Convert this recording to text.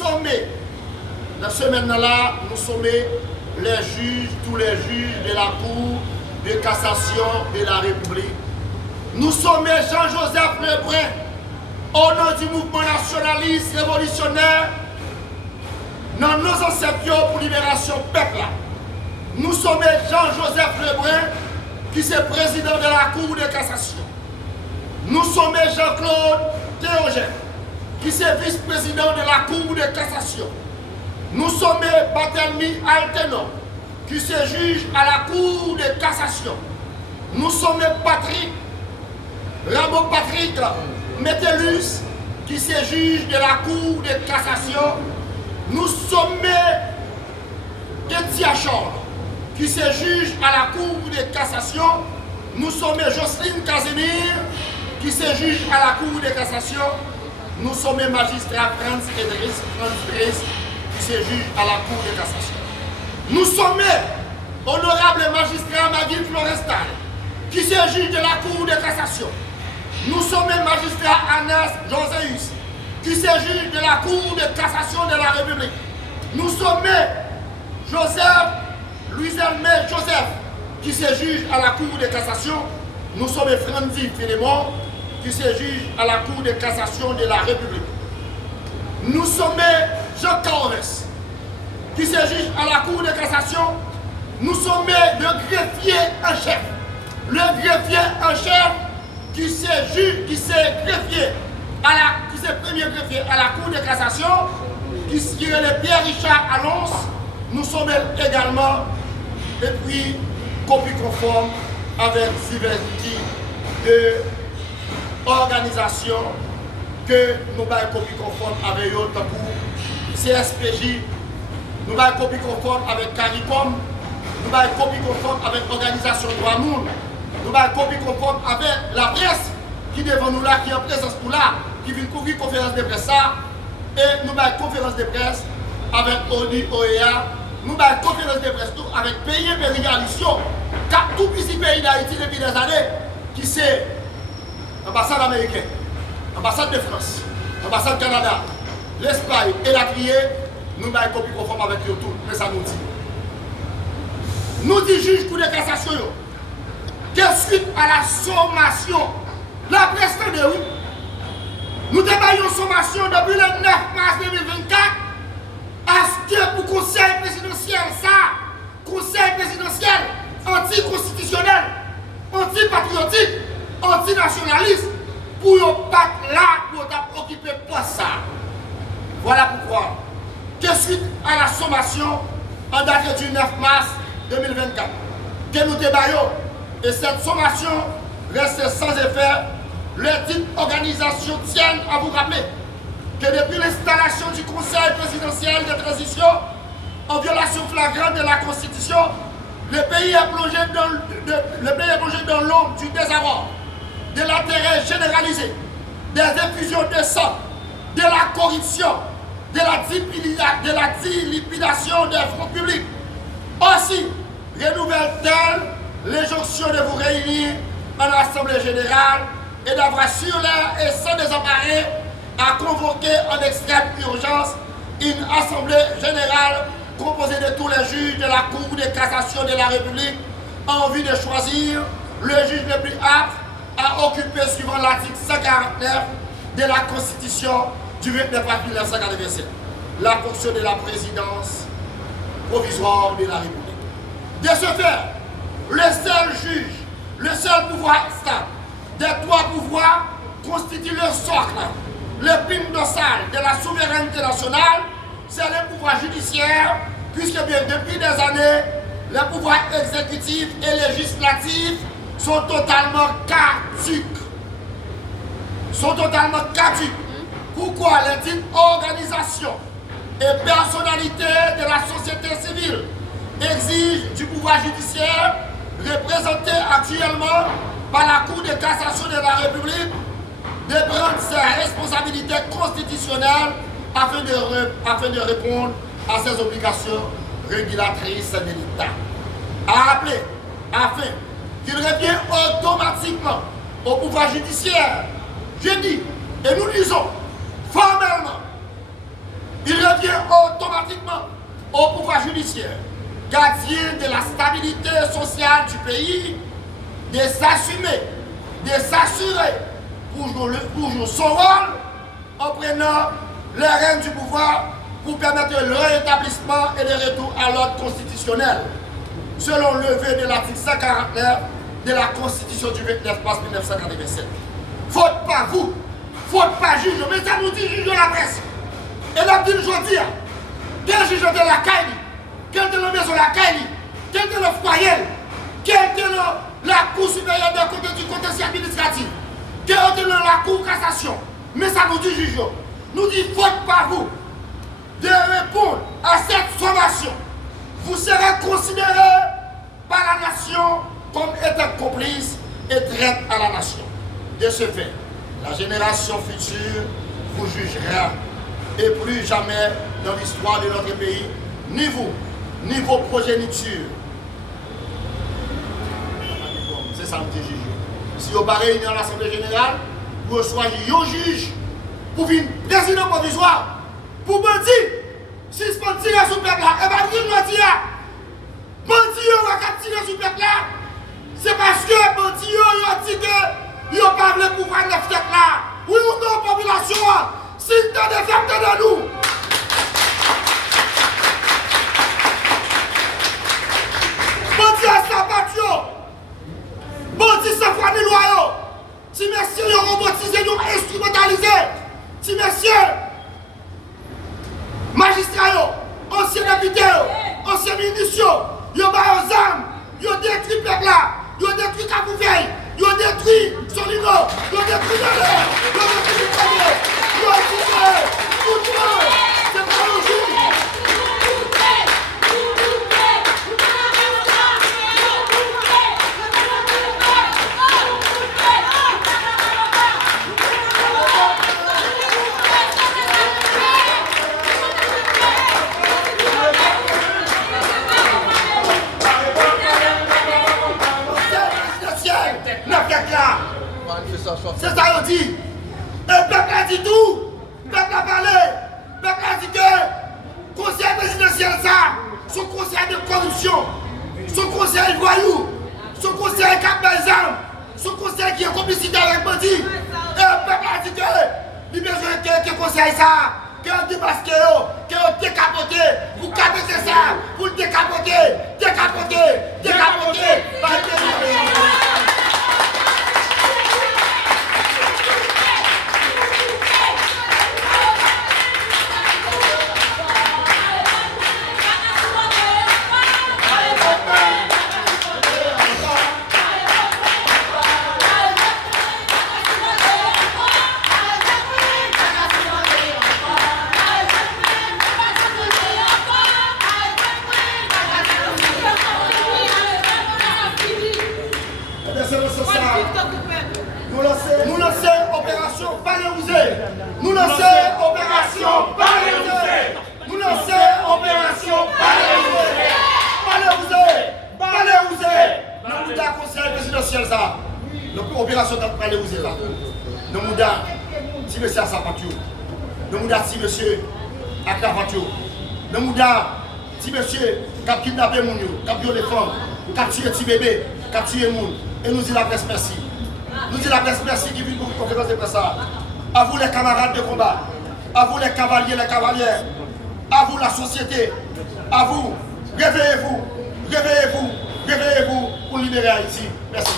sommer, la semaine-là, nous sommer les juges, tous les juges de la Cour de cassation de la République. Nous sommes Jean-Joseph Lebrun, au nom du mouvement nationaliste révolutionnaire, dans nos ancêtres pour libération peuple. Nous sommes Jean-Joseph Lebrun, qui est président de la Cour de cassation. Nous sommes Jean-Claude Théogène, qui est vice-président de la Cour de cassation. Nous sommes Barthélemy Altenon, qui est juge à la Cour de cassation. Nous sommes Patrick Metellus, qui est juge de la Cour de cassation. Nous sommes Ketia Chor, qui est juge à la Cour de cassation. Nous sommes Jocelyne Casimir, qui est juge à la Cour de cassation. Nous sommes magistrat Franz Driss, qui est juge à la Cour de cassation. Nous sommes honorable magistrat Magui Florestal, qui est juge de la Cour de cassation. Nous sommes magistrat Anas Joséus, qui est juge de la Cour de cassation de la République. Nous sommes Joseph Louis-Elmé Joseph, qui est juge à la Cour de cassation. Nous sommes Franzi Philémon, qui est juge à la Cour de cassation de la République. Nous sommes Jean Carves, qui est juge à la Cour de cassation. Nous sommes le greffier en chef. Le greffier en chef qui est juge, qui est greffier qui est premier greffier à la Cour de cassation, qui est le Pierre-Richard Alonso. Nous sommes également, et puis, copie conforme avec diversité de organisations que nous avons copie conforme avec eux, pour CSPJ, nous avons copie conforme avec CARICOM, nous avons copie conforme avec l'organisation Droit Monde, nous avons copie conforme avec la presse qui est devant nous là, qui est en présence pour là, qui vient couvrir conférence de presse ça, et nous avons conférence de presse avec ONU, OEA, nous avons conférence de presse tout avec pays impérialisation, tout petit pays d'Haïti depuis des années, qui c'est l'ambassade américaine, l'ambassade de France, l'ambassade du Canada, l'Espagne et la criée, nous avons copie conforme avec eux tout, mais ça nous dit. Nous dit juge Cour de cassation, que suite à la sommation, la presse de oui, nous débattons une sommation depuis le 9 mars 2024, à ce que pour le conseil présidentiel, conseil présidentiel anticonstitutionnel, antipatriotique, antinationaliste, pour ne pas là, pour occuper pas ça. Voilà pourquoi, que suite à la sommation en date du 9 mars 2024, que nous débattons, et cette sommation reste sans effet, les dites organisations tiennent à vous rappeler que depuis l'installation du Conseil présidentiel de transition, en violation flagrante de la Constitution, le pays est plongé dans l'ombre du désarroi, de l'intérêt généralisé, des effusions de sang, de la corruption, de la dilapidation des fonds publics. Aussi, renouvelle-t-elle l'injonction de vous réunir en Assemblée générale et d'avoir sur l'air et sans désemparer à convoquer en extrême urgence une Assemblée générale composée de tous les juges de la Cour de cassation de la République en vue de choisir le juge le plus apte à occuper suivant l'article 149 de la Constitution du 29 avril 1987 la fonction de la présidence provisoire de la République. De ce fait, le seul juge, le seul pouvoir stable des trois pouvoirs constitue le socle, le pin dorsal de la souveraineté nationale, c'est le pouvoir judiciaire, puisque bien depuis des années, les pouvoirs exécutifs et législatifs sont totalement caduques. Pourquoi les dites organisations et personnalités de la société civile exigent du pouvoir judiciaire représenté actuellement par la Cour de cassation de la République de prendre ses responsabilités constitutionnelles afin de répondre à ses obligations régulatrices de l'État. À rappeler, afin qu'il revienne automatiquement au pouvoir judiciaire, je dis, et nous disons formellement, il revient automatiquement au pouvoir judiciaire, gardien de la stabilité sociale du pays, de s'assumer, de s'assurer pour jouer son rôle en prenant les rênes du pouvoir pour permettre le rétablissement et le retour à l'ordre constitutionnel, selon le levé de l'article 149 de la Constitution du 29 mars 1987. Faute pas vous, faute pas juge, mais ça nous dit juge de la presse. Et là, dit aujourd'hui, quel juge de la CAILI, quel de la maison de la CAILI, quel de le foyer, quel de la Cour supérieure du contentieux administratif, quel de la Cour cassation. Mais ça nous dit juge, nous dit faute pas vous de répondre à cette sommation. Vous serez considéré par la nation comme étant complice et traite à la nation. De ce fait, la génération future vous jugera et plus jamais dans l'histoire de notre pays, ni vous, ni vos progénitures. C'est ça le juge. Si vous parlez réuni à l'Assemblée générale, vous choisissez un juge pour venir président provisoire, pour me dire, si ce pas tirer sur le peuple là, et bien vous me dire, bandit va tirer sur le peuple là, c'est parce que bandit a dit que il n'a pas le pouvoir de faire là. Oui ou non, population, si tu as des femmes de nous. Bandit à sa patio, bandit sans foi ni loi, si messieurs ont robotisé, nous instrumentalisé, si messieurs, magistrats, anciens députés, anciens ministres, ils ont barré aux armes, ils ont détruit le peuple là, ils ont détruit Capouveille, ils ont détruit Solino, ils ont détruit Nolé, ils ont détruit Mitraillé, ils ont tiré tout le monde. C'est pas le juge. C'est ça qu'on dit. Et le peuple a dit tout. Le peuple a parlé. Le peuple a dit que le conseil présidentiel, ça, son conseil de corruption, son conseil voyou, son conseil cap d'armes, son conseil qui est complicité avec bandit. Et le peuple a dit que il besoin que conseil ça, que on démasque, que on décapote, vous capotez ça, vous le décapotez, décapoter, décapoter. Nous lançons opération Paléouzé. Nous lançons opération Paléouzé. Nous lançons opération Paléouzé. Paléouzé. Paléouzé. Nous avons conseil présidentiel ça. L'opération Paléouzé là. Nous avons si monsieur a sa pâture. Nous avons si monsieur a sa pâture. Nous avons si monsieur a kidnappé mon yo, a violé les femmes, a tué petit bébé, a tué moun. Et nous disons la presse merci. Nous disons la presse merci qui vient pour une conférence de presse. À vous les camarades de combat, à vous les cavaliers, les cavalières, à vous la société, à vous, réveillez-vous, réveillez-vous, réveillez-vous pour libérer Haïti. Merci.